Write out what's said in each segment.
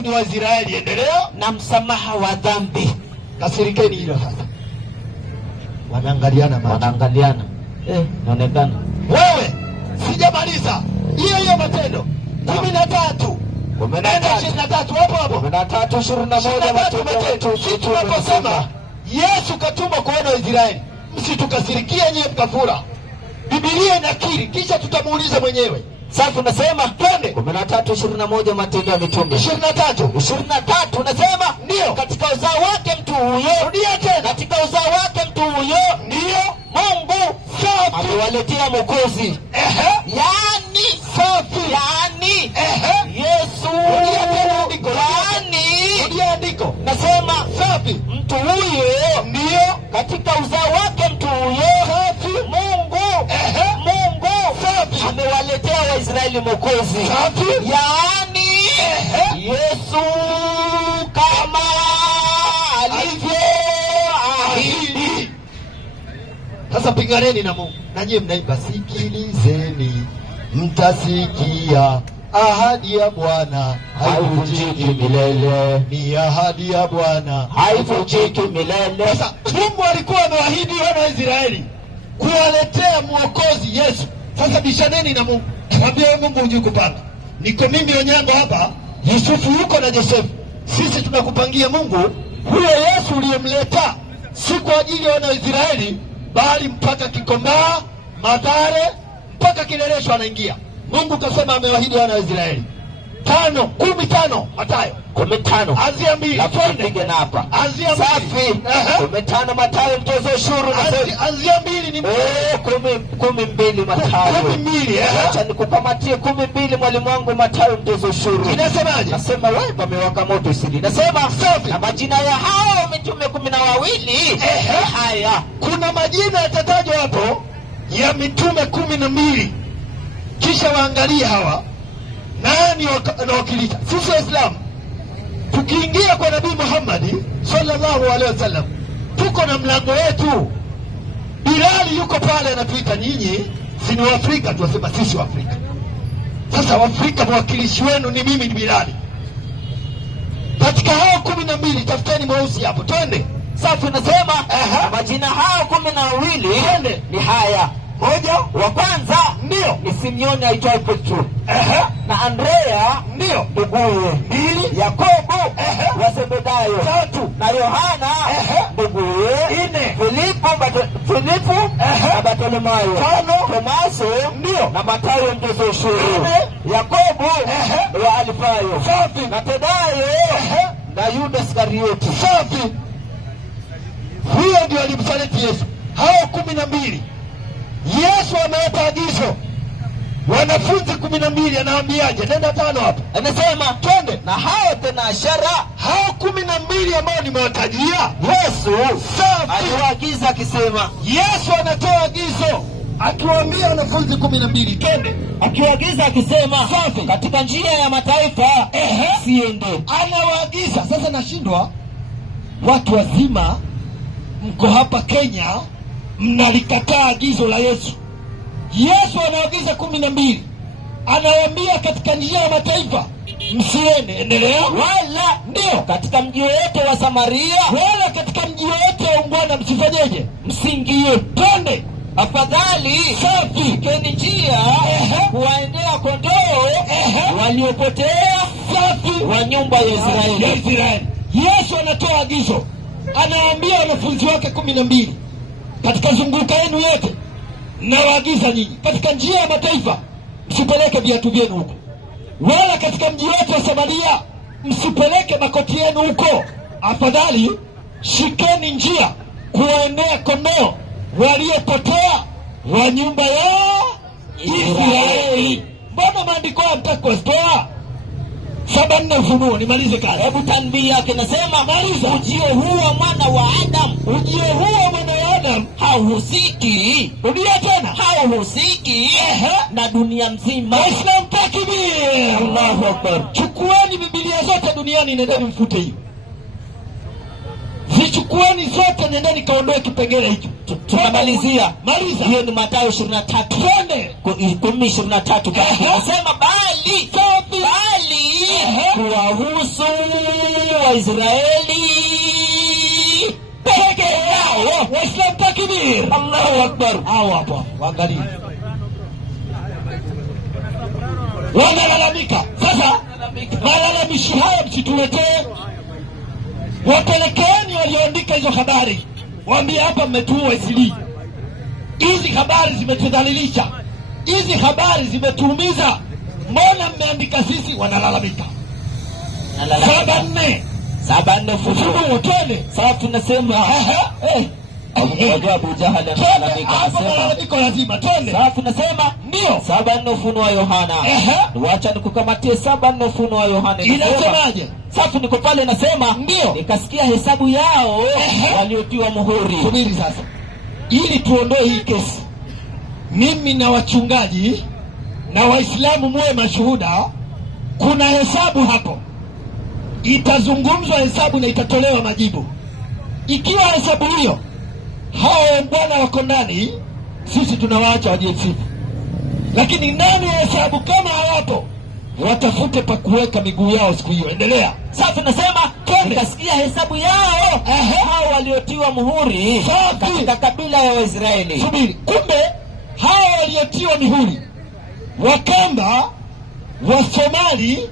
Yesu ni wa Israeli. Endelea. Na msamaha wa dhambi. Kasirikeni hilo sasa. Wanaangaliana macho. Wanaangaliana. Inaonekana. Wewe sijamaliza. Hiyo Matendo 13. 23 hapo hapo. 13:21 Matendo. Tunaposema Yesu katumwa kwa wana wa Israeli, msitukasirikia nyie mkafura. Biblia inakiri, kisha tutamuuliza mwenyewe. Sasa tunasema twende 13:21 Matendo ya Mitume. 23 unasema ndio, katika uzao wake mtu huyo. Rudia tena. Katika uzao wake mtu huyo ndio Mungu safi amewaletea Mwokozi. Yani safi. Yani Yesu. Rudia tena andiko. Yani rudia andiko. Nasema safi. Mtu huyo ndio, katika uzao wake mtu huyo safi. Mungu safi amewaletea Waisraeli Mwokozi. Safi. Yani Yesu kama alivyoahidi. Sasa pinganeni na Mungu. Na nyie mnaimba sikilizeni mtasikia, ahadi ya Bwana haivunjiki milele. Ni ahadi ya Bwana haivunjiki milele. Sasa Mungu alikuwa amewaahidi wana wa Israeli kuwaletea Mwokozi Yesu. Sasa bishaneni na Mungu. Mwambie Mungu hujui kupanga. Niko mimi Onyango hapa, Yusufu yuko na Josefu. Sisi tunakupangia Mungu, huyo Yesu uliyemleta si kwa ajili ya wana wa Israeli, bali mpaka Kikombaa, Mathare, mpaka Kileleshwa anaingia. Mungu kasema amewaahidi wana wa Israeli. 15 Mathayo 15 anzia 2. Twende na hapa. Anzia 2. Safi. 15 Mathayo mtozo ushuru na anzia 2 ni 12 Mathayo. 12. Acha nikupamatie 12 mwalimu wangu. Mathayo mtozo ushuru. Inasemaje? Nasema wewe pamewaka moto isili. Nasema safi. Na majina ya hao mitume 12. Haya. Kuna majina yatatajwa hapo ya mitume 12. Kisha waangalie hawa nani wanawakilisha. Sisi Waislamu tukiingia kwa Nabii Muhammad sallallahu alaihi wasallam, tuko na mlango wetu. Bilali yuko pale anatuita, nyinyi si ni Waafrika? Tunasema sisi Waafrika. Sasa Waafrika mwakilishi wenu ni mimi, ni Bilali. Katika hao 12 tafuteni mweusi hapo. Twende. Safi. Nasema majina hao 12 twende ni haya. Moja, wa kwanza ndio ni Simeoni aitwaye Petro. Na Andrea ndio nduguye. 2, Yakobo wa Zebedayo. 3, na Yohana nduguye. 4, Filipo na Bartolomayo. 5, Tomaso ndio na Mathayo mtoza ushuru. Yakobo wa Alifayo. Safi. Na Thadayo na Yuda Iskarioti. Safi. Huyo ndio alimsaliti Yesu. Hao 12 Yesu amewapa agizo. Wanafunzi 12 anawaambiaje? Nenda 5 hapa. Anasema twende. Na hao tena ashara, hao 12 ambao nimewatajia, Yesu aliwaagiza akisema. Yesu anatoa agizo akiwaambia wanafunzi 12 twende. Akiwaagiza akisema safi, katika njia ya mataifa siende. Anawaagiza. Sasa nashindwa, watu wazima mko hapa Kenya mnalikataa agizo la Yesu. Yesu anaagiza 12, anawaambia katika njia ya mataifa msiende. Endelea. Wala ndio katika mji wote wa Samaria, wala katika mji wote wa ungwana msifanyeje? Msiingie. Twende. Afadhali safi shikeni njia kuwaendea kondoo waliopotea safi wa nyumba ya Israeli. Yesu anatoa agizo, anawaambia wanafunzi wake 12, katika zunguka yenu yote nawaagiza nyinyi, katika njia ya mataifa msipeleke viatu vyenu huko, wala katika mji wote wa Samaria msipeleke makoti yenu huko. Afadhali shikeni njia kuwaendea kondoo waliopotea wa nyumba ya Israeli. Mbona maandiko haya mtaki kuzitoa? 7:4 Ufunuo. Nimalize kazi. Hebu tanbii yake nasema maliza. Ujio huu wa mwana wa Adam, ujio huu wa mwana wa Adam hauhusiki. Rudia tena. Hauhusiki na dunia mzima. Islam takbir. Allahu Akbar. Chukueni Biblia zote duniani, nendeni mfute hiyo. Zichukueni zote, nendeni kaondoe kipengele hicho. Tunamalizia. Maliza. Hiyo ni Mathayo 23. Twende. 10:23. Nasema bali kuwahusu Waisraeli peke yao. Waislamu takbir, Allahu Akbar. hao hapa waangalie, wanalalamika. Sasa malalamishi haya msituletee, wapelekeeni walioandika hizo habari, waambie hapa mmetuua Isili, hizi habari zimetudhalilisha, hizi habari zimetuumiza, mbona mmeandika sisi? Wanalalamika. 7-4 fufuo twende. Sasa tunasema Abu Jahal analalamika, malalamiko lazima twende. Sasa tunasema ndio 7-4 Ufunuo wa Yohana. Wacha nikukamatie 7-4 Ufunuo wa Yohana. Inasemaje? Sasa niko pale nasema ndio nikasikia hesabu yao waliotiwa muhuri. Subiri sasa, ili tuondoe hii kesi, mimi na wachungaji na Waislamu muwe mashuhuda, kuna hesabu hapo, itazungumzwa hesabu na itatolewa majibu. Ikiwa hesabu hiyo hao bwana wako ndani, sisi tunawaacha wajiesifu, lakini ndani ya hesabu kama hawapo, watafute pa kuweka miguu yao siku hiyo. Endelea. Sasa tunasema nikasikia hesabu yao hao waliotiwa muhuri katika kabila ya Waisraeli. Subiri, kumbe hao waliotiwa mihuri, Wakamba, Wasomali,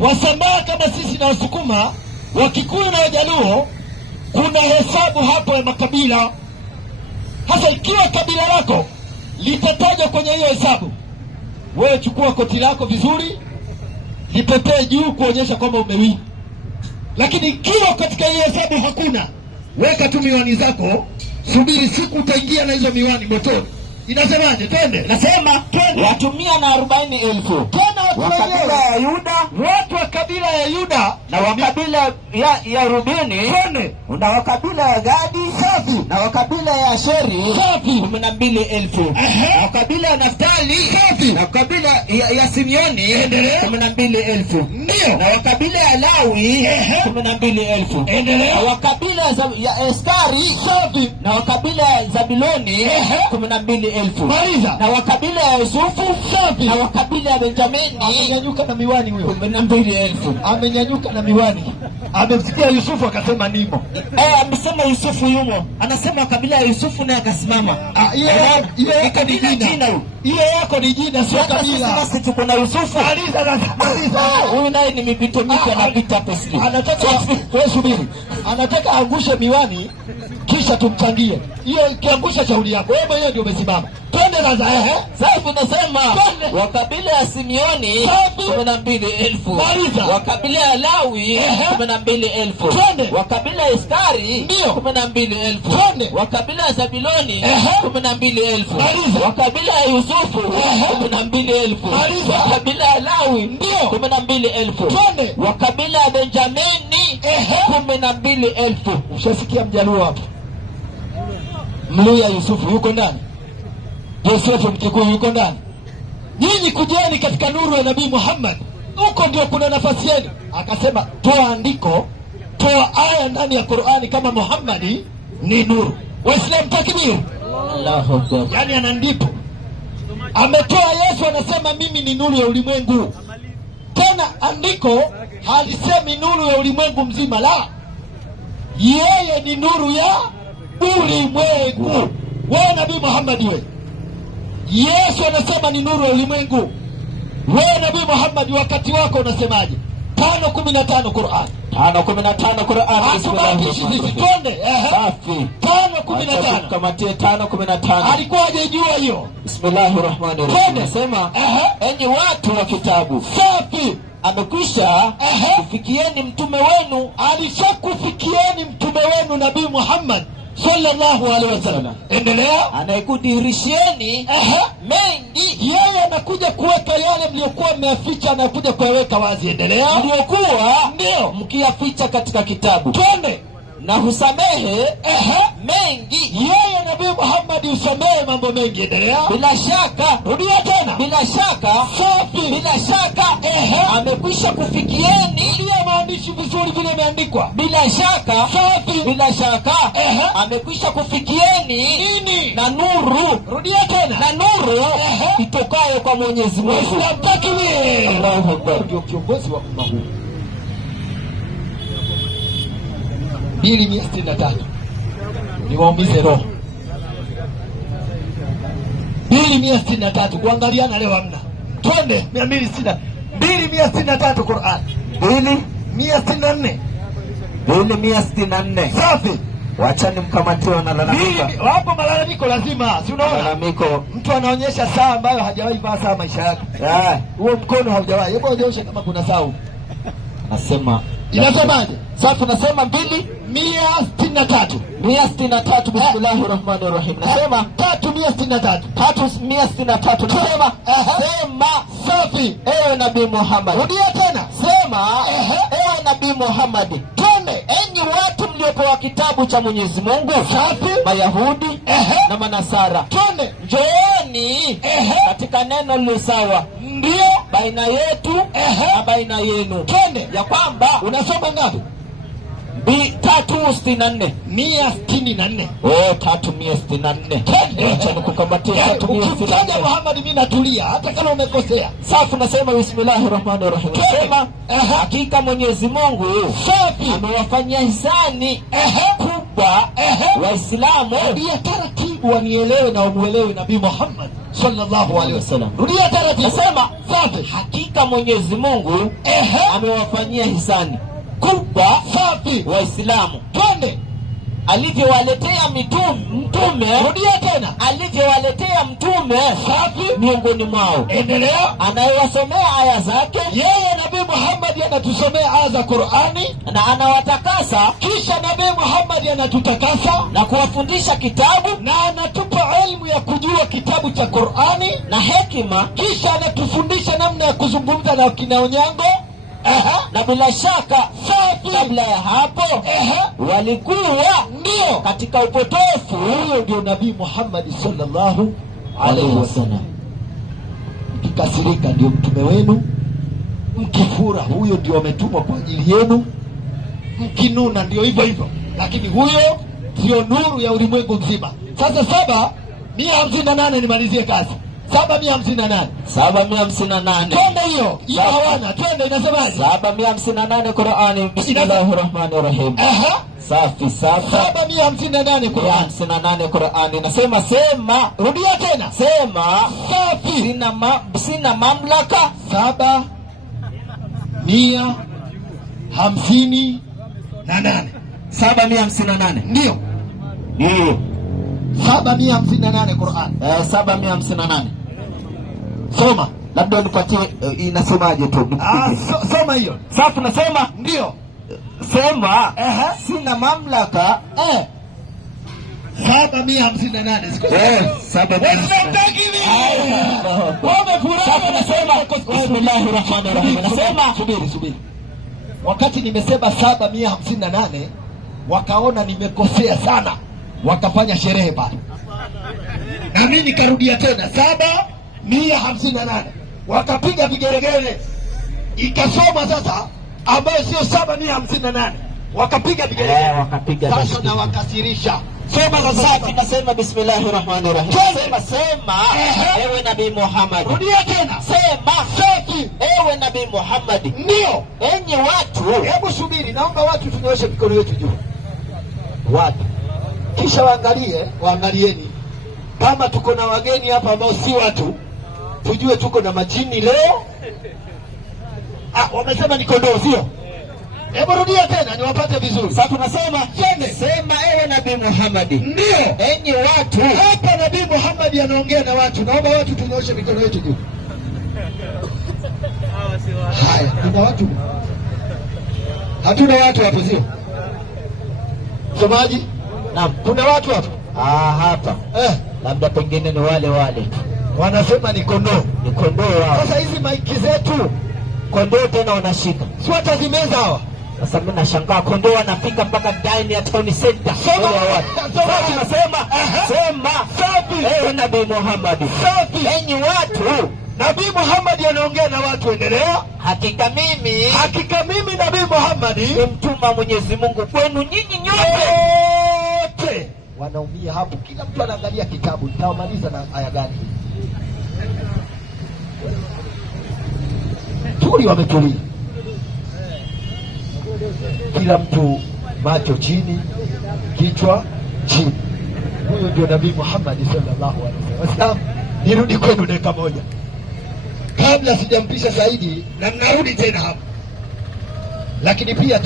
Wasambaa kama sisi na Wasukuma, Wakikuyu na Wajaluo, kuna hesabu hapo ya makabila. Hasa ikiwa kabila lako litatajwa kwenye hiyo hesabu, wewe chukua koti lako vizuri, lipepee juu kuonyesha kwamba umewini. Lakini ikiwa katika hiyo hesabu hakuna, weka tu miwani zako, subiri siku utaingia na hizo miwani motoni. Inasemaje? Twende. Nasema twende. Watu 140,000. Tena watu wa kabila ya Yuda, watu wa kabila ya Yuda na wa kabila ya Rubeni, twende, na wa kabila ya Gadi, safi, na wa kabila ya Asheri, safi, 12,000. Na wa kabila ya Naftali, safi, na wa kabila ya Simeoni, 12,000. ndio, na wa kabila ya Lawi, 12,000. endelea, na wa kabila ya Eskari, safi, na wa kabila ya Zabiloni, 12,000. maliza, na wa kabila ya Yusufu, safi, na wa kabila ya Benjamini. Amenyanyuka na miwani huyo, 12,000. amenyanyuka na miwani, amemsikia Yusufu akasema nimo. Amesema Yusufu yumo, anasema kabila ya Yusufu naye akasimama. Hiyo yako ni jina, hiyo yako ni jina, sio kabila. Sisi tuko na Yusufu. Maliza. Huyu naye ni mipito mipya, anapita pesli. Anataka wewe subiri, anataka angushe miwani kisha tumchangie. Hiyo kiangusha shauri yako wewe, mwenyewe ndio umesimama. Twende sasa. Sasa tunasema wa kabila ya Simeoni 12,000. Maliza. Wa kabila ya Lawi 12,000. Twende. Wa kabila ya Iskari ndio 12,000. Twende. Wa kabila ya Zabiloni 12,000. Maliza. Wa kabila ya Yusufu 12,000. Maliza. Wa kabila ya Lawi ndio 12,000. Twende. Wa kabila ya Benjamini 12,000. Ushasikia Mjaluo hapo? Mluya Yusufu yuko ndani, Yosefu Mkikuyu yuko ndani. Nyinyi kujeni katika nuru ya Nabii Muhammad, huko ndio kuna nafasi yenu. Akasema toa andiko, toa aya ndani ya Qur'ani kama Muhammadi ni nuru. Waislamu takbir, Allahu Akbar. yani ana ndipo ametoa Yesu, anasema mimi ni nuru ya ulimwengu. Tena andiko halisemi nuru ya ulimwengu mzima, la, yeye ni nuru ya ulimwengu. Wewe Nabii Muhammad, wewe Yesu anasema ni nuru ya ulimwengu. Wewe Nabii Muhammad, wakati wako unasemaje? 5:15 Qur'an, 5:15 Qur'an. Twende. Safi. 5:15 kamatie 5:15. alikuwa hajajua hiyo. Bismillahirrahmanirrahim. Nasema enyi watu wa kitabu, safi, amekwisha kufikieni mtume wenu, alishakufikieni mtume wenu Nabii Muhammad sallallahu alaihi wasallam. Endelea. Anayekudirishieni mengi, yeye anakuja kuweka yale mliokuwa mmeyaficha, anakuja kuyaweka wazi. Endelea. mliokuwa ndio mkiyaficha katika kitabu. Twende. Na husamehe mengi, yeye Nabii Muhammad usamehe mambo mengi. Endelea. bila shaka, rudia tena, bila shaka, safi, bila shaka amekwisha kufikieni. rudia maandishi vizuri vile imeandikwa. Bila shaka, safi, bila shaka amekwisha kufikieni nini? na nuru. Rudia tena, na nuru itokayo kwa Mwenyezi Mungu. Waislamu takbir. Allahu Akbar. Ndio kiongozi wa umma huu. 2,163. Niwaumize roho. 2,163 kuangaliana leo hamna. Twende 260. 2,163 Qur'an. 2,164. 2,164. Safi. Wachani mkamatiwa na lalamika. Wapo malalamiko lazima. Si unaona? Malalamiko. Mtu anaonyesha saa ambayo hajawahi vaa saa maisha yake. Huo mkono haujawahi. Hebu onyesha kama kuna saa huko. Anasema inasemaje? Safi, nasema 2,163. 163. Bismillahirrahmanirrahim. Nasema 3,163. 3,163. Nasema sema safi, ewe Nabii Muhammad. Rudia tena. Sema ewe Nabii Muhammad. Twende. Enyi watu mliopewa kitabu cha Mwenyezi Mungu. Safi. Mayahudi na Manasara. Twende. Njooni katika neno lilo sawa. Ndio baina yetu na baina yenu. Twende. Ya kwamba unasoma ngapi? 364. 164. 364. Acha nikukambatie 364. Ukitaja Muhammad mimi natulia hata kama umekosea. Safi, nasema bismillahirrahmanirrahim. Nasema hakika Mwenyezi Mungu safi amewafanyia hisani kubwa Waislamu. Rudia taratibu wanielewe na umuelewe Nabii Muhammad sallallahu alaihi wasallam. Rudia taratibu. Nasema safi, hakika Mwenyezi Mungu amewafanyia hisani kubwa safi Waislamu. Twende. Alivyowaletea mtume. Rudia tena. Alivyowaletea mtume safi miongoni mwao. Endelea. Anayewasomea aya zake. Yeye Nabii Muhammad anatusomea aya za Qur'ani na anawatakasa. Kisha Nabii Muhammad anatutakasa na kuwafundisha kitabu na anatupa elimu ya kujua kitabu cha Qur'ani na hekima. Kisha anatufundisha namna ya kuzungumza na kina Onyango. Na bila shaka safi, kabla ya hapo walikuwa ndio katika upotofu. Huyo ndio Nabii Muhammad sallallahu alaihi wasallam. Mkikasirika ndio mtume wenu, mkifura huyo ndio ametumwa kwa ajili yenu, mkinuna ndio hivyo hivyo, lakini huyo ndio nuru ya ulimwengu mzima. Sasa 7,158 nimalizie kazi. 7,158. 7,158. Twende hiyo hawana. Twende, inasemaje? 7,158 Qur'ani. Bismillahirrahmanirrahim. Safi. 7,158 Qur'ani. 7,158 Qur'ani. Nasema sema. Rudia tena. Sema safi, sina mamlaka. 7,158. 7,158. Ndio 7,158 Qur'an. 7,158. Soma. Labda nipatie inasemaje tu. Soma hiyo. Safi, nasema ndio. Sema sina mamlaka. 7,158. 7,158. Nasema bismillahirrahmanirrahim. Nasema subiri. Wakati nimesema 7,158 wakaona nimekosea sana, wakafanya sherehe pale, na mimi nikarudia tena 7,158 wakapiga vigeregere, ikasoma sasa ambayo sio 7,158 wakapiga vigeregere. Sasa na wakasirisha. Soma sasa. Nasema bismillahirrahmanirrahim. Sema ewe Nabii Muhammad. Rudia tena. Sema safi, ewe Nabii Muhammad. Ndio. Enyi watu. Hebu subiri, naomba watu tunyooshe mikono yetu juu. Watu kisha waangalieni kama tuko na wageni hapa ambao si watu, tujue tuko na majini leo. Wamesema ni kondoo, sio? Hebu rudia tena niwapate vizuri. Sasa tunasema sema ewe Nabii Muhammad. Ndio. Enyi watu. Hapa Nabii Muhammad anaongea na watu. Naomba watu tunyooshe mikono yetu juu. Haya, kuna watu? Hatuna watu hapo, sio? Somaji? Naam. Kuna watu hapo? Hapa. Labda pengine ni wale wanasema ni kondoo. Ni kondoo wao. Sasa hizi maiki zetu kondoo tena wanashika. Si watazimeza hawa. Sasa mimi nashangaa kondoo wanafika mpaka ndani ya town center. Sasa tunasema sema safi ewe Nabii Muhammad. Safi. Enyi watu. Nabii Muhammad anaongea na watu, endelea. Hakika mimi Nabii Muhammad ni mtuma Mwenyezi Mungu kwenu nyinyi nyote. Wanaumia hapo, kila mtu anaangalia kitabu. Nitawamaliza na aya gani? Tuli wametulia, kila mtu macho chini, kichwa chini. Huyo ndio Nabii Muhammad sallallahu alaihi wasallam. Nirudi kwenu dakika moja kabla sijampisha zaidi, na narudi tena hapa, lakini pia